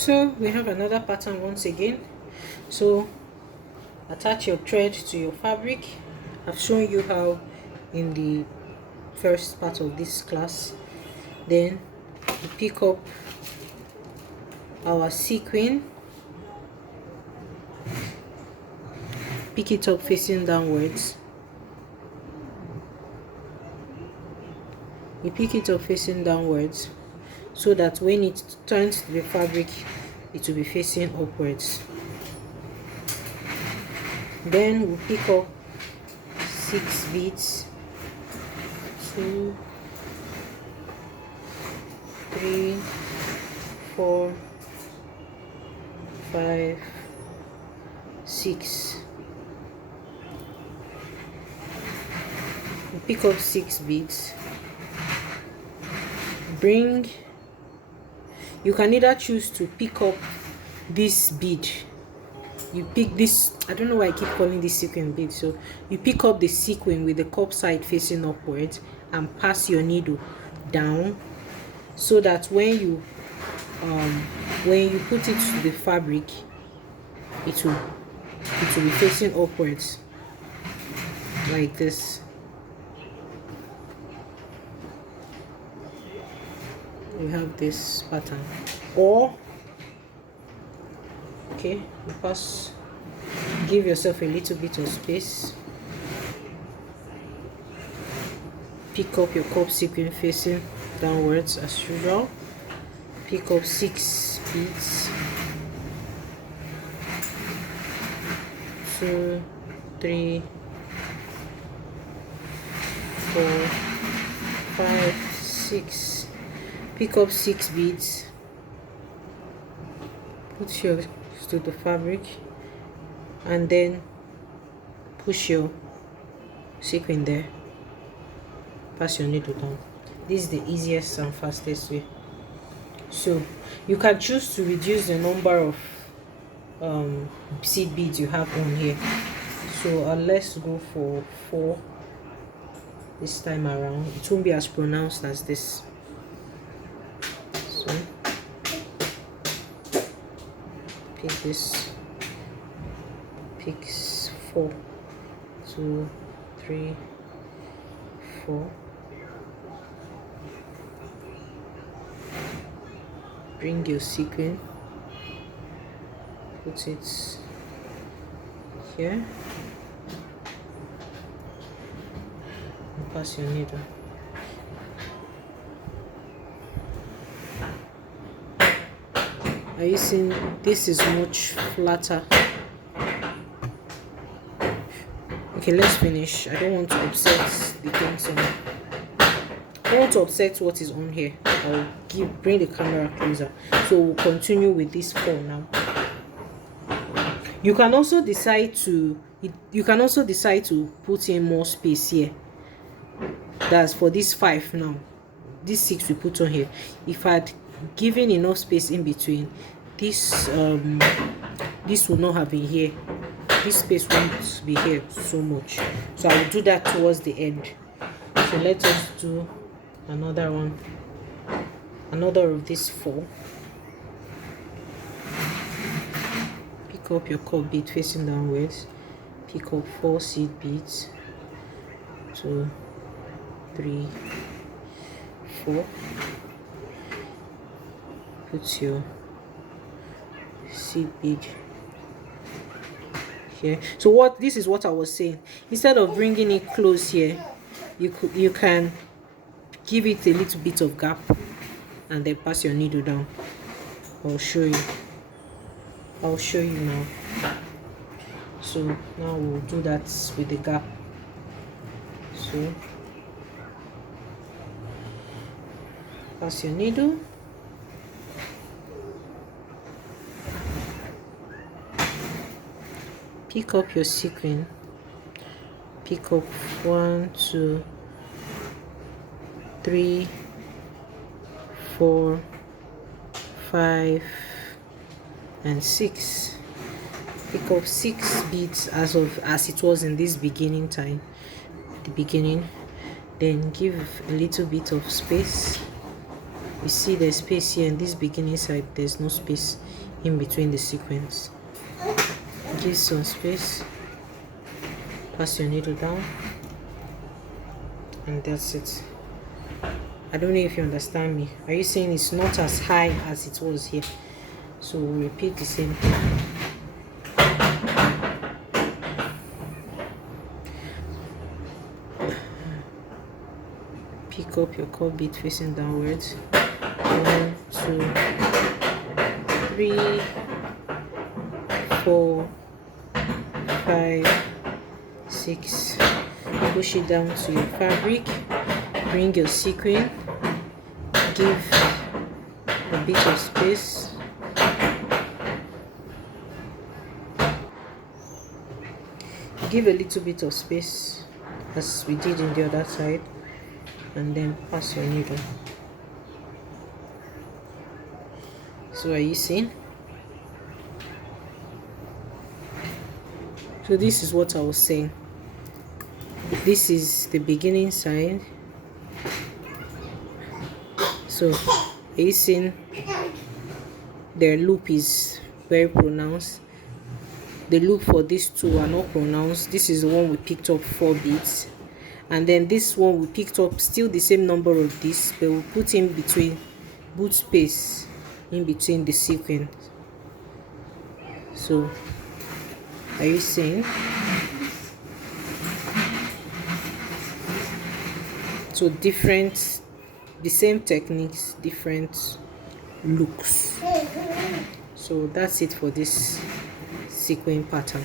So we have another pattern once again. So attach your thread to your fabric. I've shown you how in the first part of this class. Then we pick up our sequin, pick it up facing downwards. We pick it up facing downwards so that when it turns to the fabric, it will be facing upwards. Then we pick up 6 beads, 2, 3, 4, 5, 6. We pick up 6 beads. You can either choose to pick up this bead. You pick this, I don't know why I keep calling this sequin bead. So you pick up the sequin with the cup side facing upwards and pass your needle down so that when you put it to the fabric, it will be facing upwards like this. We have this pattern. Or okay, give yourself a little bit of space, pick up your cup sequin facing downwards as usual, pick up 6 beads, 2, 3, 4, 5, 6. Pick up 6 beads, put yours to the fabric, and then push your sequin there, pass your needle down. This is the easiest and fastest way. So you can choose to reduce the number of seed beads you have on here. So let's go for 4 this time around. It won't be as pronounced as this. So pick this, pick 4, 2, 3, 4. Bring your sequin, put it here, and pass your needle. Are you seeing? This is much flatter. Okay, let's finish. I don't want to upset the things on. I don't want to upset what is on here. I'll bring the camera closer. So we'll continue with this 4 now. You can also decide to put in more space here. That's for this 5 now. This 6 we put on here. If I'd given enough space in between, this would not have been here. This space won't be here so much. So I will do that towards the end. So let us do another one, another of these 4. Pick up your cup bead facing downwards, pick up 4 seed beads, 2, 3, 4. Put your seed bead here. So this is what I was saying. Instead of bringing it close here, you can give it a little bit of gap and then pass your needle down. I'll show you now. So now we'll do that with the gap. So pass your needle, pick up your sequin, pick up 1, 2, 3, 4, 5, and 6. Pick up 6 beads as it was in this beginning time, the beginning. Then give a little bit of space, You see there's space here, and this beginning side there's no space in between the sequins. Give some space, pass your needle down, and that's it. I don't know if you understand me. Are you saying it's not as high as it was here? So we'll repeat the same thing. Pick up your core bead facing downwards. 1, 2, 3, 4, 5, 6. Push it down to your fabric. Bring your sequin. Give a bit of space. Give a little bit of space as we did in the other side, and then pass your needle. So are you seeing? So this is what I was saying. This is the beginning side. So are you seeing their loop is very pronounced? The loop for these two are not pronounced. This is the one we picked up 4 beads, and then this one we picked up still the same number of this, but we put in between boot space in between the sequins. So are you seeing? So different, the same techniques, different looks. So that's it for this sequin pattern.